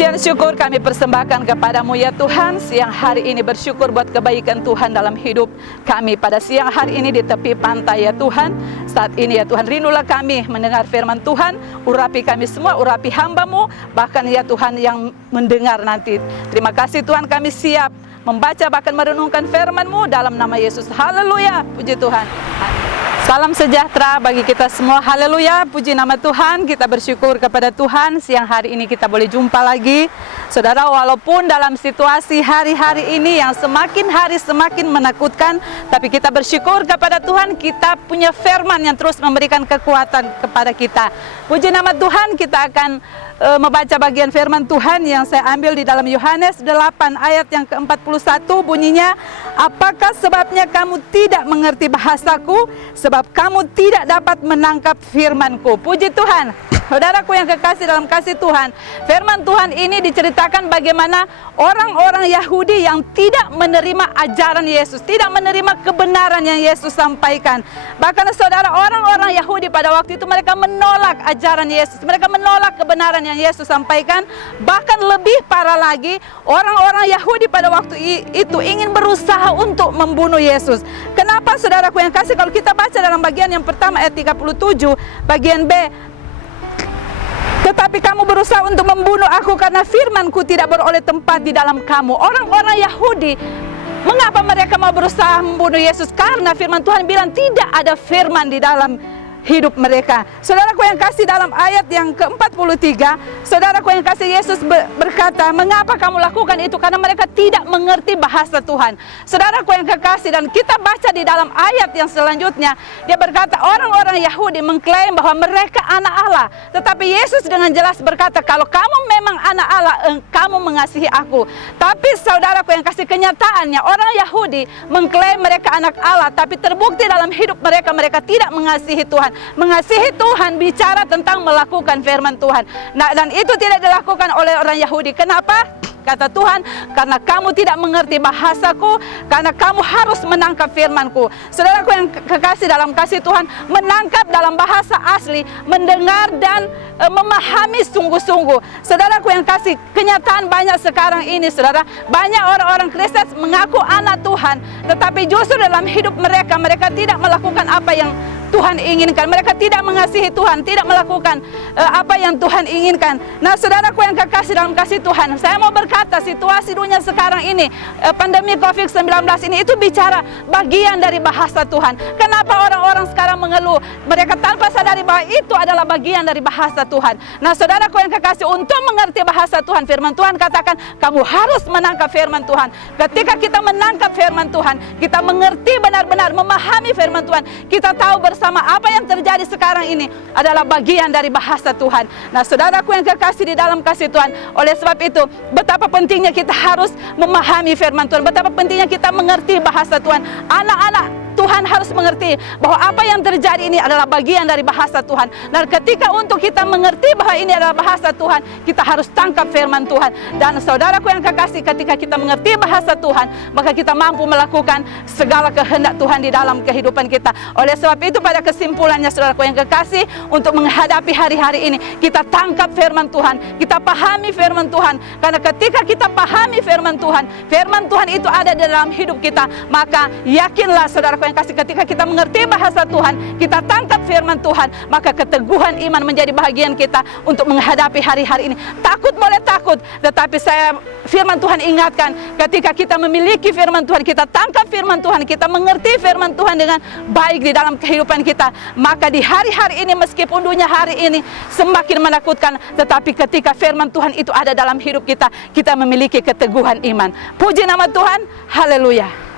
Pujian syukur kami persembahkan kepadamu ya Tuhan. Siang hari ini bersyukur buat kebaikan Tuhan dalam hidup kami pada siang hari ini di tepi pantai ya Tuhan. Saat ini ya Tuhan, rindulah kami mendengar firman Tuhan. Urapi kami semua, urapi hamba-Mu, bahkan ya Tuhan yang mendengar nanti. Terima kasih Tuhan, kami siap membaca bahkan merenungkan firman-Mu dalam nama Yesus. Haleluya, puji Tuhan. Salam sejahtera bagi kita semua. Haleluya, puji nama Tuhan. Kita bersyukur kepada Tuhan. Siang hari ini kita boleh jumpa lagi. Saudara, walaupun dalam situasi hari-hari ini yang semakin hari semakin menakutkan, tapi kita bersyukur kepada Tuhan. Kita punya firman yang terus memberikan kekuatan kepada kita. Puji nama Tuhan. Kita akan membaca bagian firman Tuhan yang saya ambil di dalam Yohanes 8 ayat yang ke-41, bunyinya, apakah sebabnya kamu tidak mengerti bahasaku? Sebab kamu tidak dapat menangkap firman-Ku. Puji Tuhan. Saudaraku yang kekasih dalam kasih Tuhan, firman Tuhan ini diceritakan bagaimana orang-orang Yahudi yang tidak menerima ajaran Yesus, tidak menerima kebenaran yang Yesus sampaikan. Bahkan saudara, orang-orang Yahudi pada waktu itu mereka menolak ajaran Yesus, mereka menolak kebenaran yang Yesus sampaikan. Bahkan lebih parah lagi, orang-orang Yahudi pada waktu itu ingin berusaha untuk membunuh Yesus. Kenapa saudaraku yang kasih? Kalau kita baca dalam bagian yang pertama ayat 37, bagian B, tetapi kamu berusaha untuk membunuh aku karena firman-Ku tidak beroleh tempat di dalam kamu. Orang-orang Yahudi, mengapa mereka mau berusaha membunuh Yesus? Karena firman Tuhan bilang tidak ada firman di dalam hidup mereka. Saudaraku yang kasih, dalam ayat yang ke-43, saudaraku yang kasih, Yesus berkata, mengapa kamu lakukan itu? Karena mereka tidak mengerti bahasa Tuhan. Saudaraku yang kekasih, dan kita baca di dalam ayat yang selanjutnya, dia berkata, orang-orang Yahudi mengklaim bahwa mereka anak Allah. Tetapi Yesus dengan jelas berkata, kalau kamu memang anak Allah, kamu mengasihi aku. Tapi saudaraku yang kasih, kenyataannya orang Yahudi mengklaim mereka anak Allah, tapi terbukti dalam hidup mereka, mereka tidak mengasihi Tuhan. Mengasihi Tuhan bicara tentang melakukan firman Tuhan. Nah, dan itu tidak dilakukan oleh orang Yahudi. Kenapa? Kata Tuhan, karena kamu tidak mengerti bahasaku, karena kamu harus menangkap firman-Ku. Saudaraku yang kekasih dalam kasih Tuhan, menangkap dalam bahasa asli, mendengar dan memahami sungguh-sungguh. Saudaraku yang kasih, kenyataan banyak sekarang ini, saudara, banyak orang-orang Kristen mengaku anak Tuhan, tetapi justru dalam hidup mereka, mereka tidak melakukan apa yang Tuhan inginkan. Mereka tidak mengasihi Tuhan, tidak melakukan apa yang Tuhan inginkan. Nah, saudaraku yang kekasih dalam kasih Tuhan, saya mau berkata, situasi dunia sekarang ini, pandemi COVID-19 ini, itu bicara bagian dari bahasa Tuhan. Kenapa orang-orang sekarang mengeluh? Mereka tanpa sadari bahwa itu adalah bagian dari bahasa Tuhan. Nah, saudaraku yang kekasih, untuk mengerti bahasa Tuhan, firman Tuhan katakan, kamu harus menangkap firman Tuhan. Ketika kita menangkap firman Tuhan, kita mengerti benar-benar, memahami firman Tuhan, kita tahu sama apa yang terjadi sekarang ini adalah bagian dari bahasa Tuhan. Nah, saudaraku yang kekasih di dalam kasih Tuhan, oleh sebab itu betapa pentingnya kita harus memahami firman Tuhan, betapa pentingnya kita mengerti bahasa Tuhan. Anak-anak Tuhan harus mengerti bahwa apa yang terjadi ini adalah bagian dari bahasa Tuhan. Dan ketika untuk kita mengerti bahwa ini adalah bahasa Tuhan, kita harus tangkap firman Tuhan. Dan saudaraku yang kekasih, ketika kita mengerti bahasa Tuhan, maka kita mampu melakukan segala kehendak Tuhan di dalam kehidupan kita. Oleh sebab itu, pada kesimpulannya saudaraku yang kekasih, untuk menghadapi hari-hari ini, kita tangkap firman Tuhan, kita pahami firman Tuhan. Karena ketika kita pahami firman Tuhan itu ada di dalam hidup kita, maka yakinlah saudaraku yang kasih, ketika kita mengerti bahasa Tuhan, kita tangkap firman Tuhan, maka keteguhan iman menjadi bahagian kita untuk menghadapi hari-hari ini. Takut boleh takut, tetapi firman Tuhan ingatkan, ketika kita memiliki firman Tuhan, kita tangkap firman Tuhan, kita mengerti firman Tuhan dengan baik di dalam kehidupan kita, maka di hari-hari ini, meskipun dunia hari ini semakin menakutkan, tetapi ketika firman Tuhan itu ada dalam hidup kita, kita memiliki keteguhan iman. Puji nama Tuhan, haleluya.